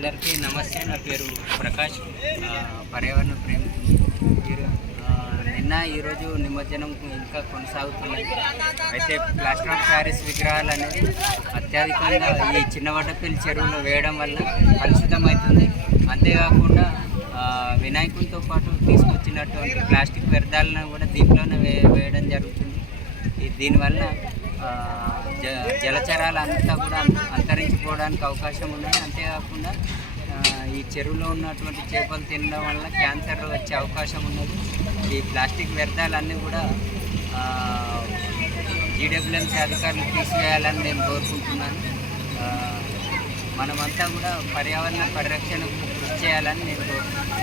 అందరికీ నమస్తే. నా పేరు ప్రకాష్. పర్యావరణ ప్రేమ. నిన్న ఈరోజు నిమజ్జనం ఇంకా కొనసాగుతున్నాయి అయితే ప్లాస్టర్ ఆఫ్ ప్యారిస్ విగ్రహాలు అనేది అత్యధికంగా ఈ చిన్నవడ్డపల్లి చెరువులో వేయడం వల్ల కలుషితం అవుతుంది అంతేకాకుండా వినాయకునితో పాటు తీసుకొచ్చినటువంటి ప్లాస్టిక్ వ్యర్థాలను కూడా దీంట్లోనే వే వేయడం జరుగుతుంది. దీనివల్ల ఆ, జ జలచరాలు అంతా కూడా అంతరించిపోవడానికి అవకాశం ఉన్నది. అంతేకాకుండా ఈ చెరువులో ఉన్నటువంటి చేపలు తినడం వల్ల క్యాన్సర్ వచ్చే అవకాశం ఉన్నది. ఈ ప్లాస్టిక్ వ్యర్థాలన్నీ కూడా జీడబ్ల్యూఎంసీ అధికారులు తీసివేయాలని నేను కోరుకుంటున్నాను. మనమంతా కూడా పర్యావరణ పరిరక్షణకు కృషి చేయాలని నేను కోరుకుంటున్నాను.